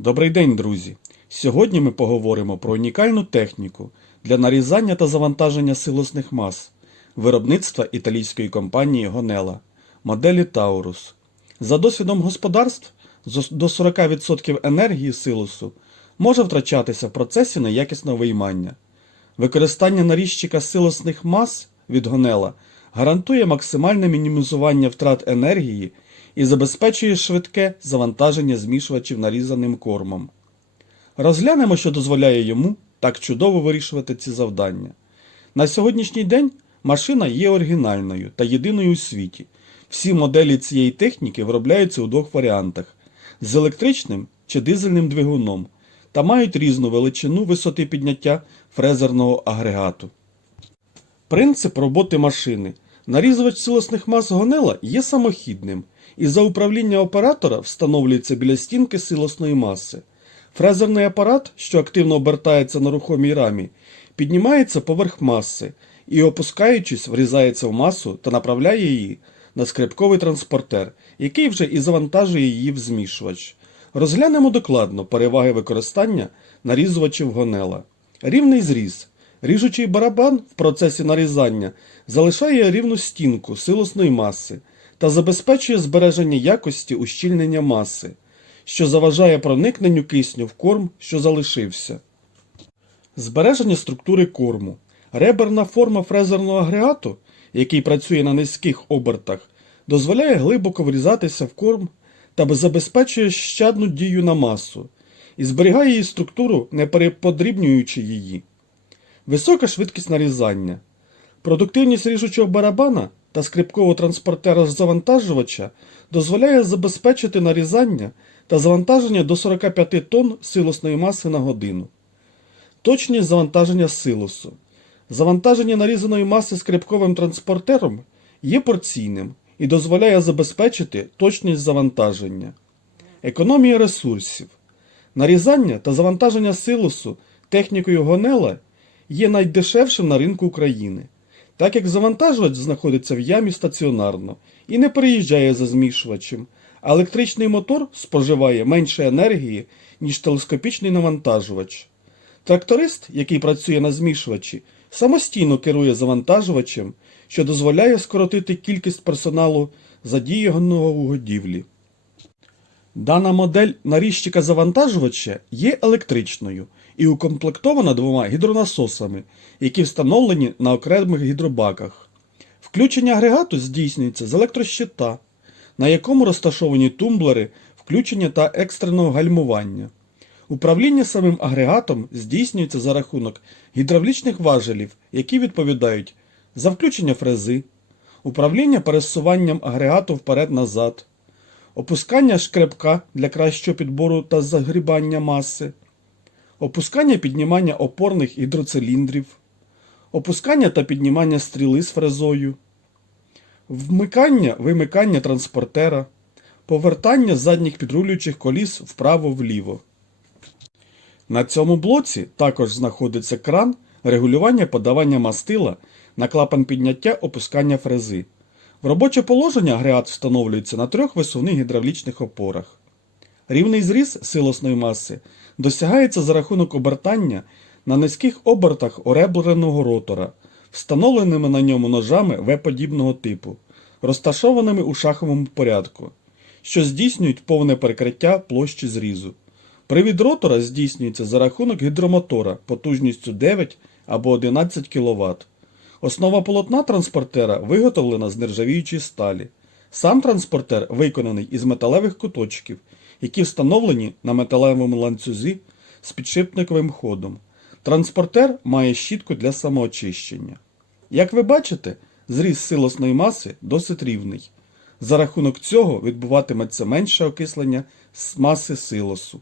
Добрий день, друзі! Сьогодні ми поговоримо про унікальну техніку для нарізання та завантаження силосних мас виробництва італійської компанії Гонела, моделі Таурус. За досвідом господарств, до 40% енергії силосу може втрачатися в процесі неякісного виймання. Використання нарізчика силосних мас від Гонела гарантує максимальне мінімізування втрат енергії і забезпечує швидке завантаження змішувачів нарізаним кормом. Розглянемо, що дозволяє йому так чудово вирішувати ці завдання. На сьогоднішній день машина є оригінальною та єдиною у світі. Всі моделі цієї техніки виробляються у двох варіантах з електричним чи дизельним двигуном та мають різну величину висоти підняття фрезерного агрегату. Принцип роботи машини. Нарізувач силосних мас гонела є самохідним, і за управління оператора встановлюється біля стінки силосної маси. Фрезерний апарат, що активно обертається на рухомій рамі, піднімається поверх маси і, опускаючись, врізається в масу та направляє її на скрипковий транспортер, який вже і завантажує її в змішувач. Розглянемо докладно переваги використання нарізувачів гонела. Рівний зріз. Ріжучий барабан в процесі нарізання залишає рівну стінку силосної маси та забезпечує збереження якості ущільнення маси, що заважає проникненню кисню в корм, що залишився. Збереження структури корму. Реберна форма фрезерного агрегату, який працює на низьких обертах, дозволяє глибоко врізатися в корм та забезпечує щадну дію на масу і зберігає її структуру, не переподрібнюючи її. Висока швидкість нарізання. Продуктивність ріжучого барабана та скрипкового транспортера завантажувача дозволяє забезпечити нарізання та завантаження до 45 тонн силосної маси на годину. Точність завантаження силосу. Завантаження нарізаної маси скрипковим транспортером є порційним і дозволяє забезпечити точність завантаження. Економія ресурсів. Нарізання та завантаження силосу технікою гонела є найдешевшим на ринку України, так як завантажувач знаходиться в ямі стаціонарно і не переїжджає за змішувачем, а електричний мотор споживає менше енергії, ніж телескопічний навантажувач. Тракторист, який працює на змішувачі, самостійно керує завантажувачем, що дозволяє скоротити кількість персоналу, задіяного у годівлі. Дана модель наріжчика завантажувача є електричною і укомплектована двома гідронасосами, які встановлені на окремих гідробаках. Включення агрегату здійснюється з електрощита, на якому розташовані тумблери включення та екстреного гальмування. Управління самим агрегатом здійснюється за рахунок гідравлічних важелів, які відповідають за включення фрези, управління пересуванням агрегату вперед-назад, опускання шкребка для кращого підбору та загрібання маси, опускання піднімання опорних гідроциліндрів, опускання та піднімання стріли з фрезою, вмикання вимикання транспортера, повертання задніх підрулюючих коліс вправо-вліво. На цьому блоці також знаходиться кран регулювання подавання мастила на клапан підняття опускання фрези. В робоче положення агрегат встановлюється на трьох висувних гідравлічних опорах. Рівний зріз силосної маси досягається за рахунок обертання на низьких обертах оребреного ротора, встановленими на ньому ножами В-подібного типу, розташованими у шаховому порядку, що здійснюють повне перекриття площі зрізу. Привід ротора здійснюється за рахунок гідромотора потужністю 9 або 11 кВт. Основа полотна транспортера виготовлена з нержавіючої сталі. Сам транспортер виконаний із металевих куточків, які встановлені на металевому ланцюзі з підшипниковим ходом. Транспортер має щітку для самоочищення. Як ви бачите, зріз силосної маси досить рівний. За рахунок цього відбуватиметься менше окислення маси силосу.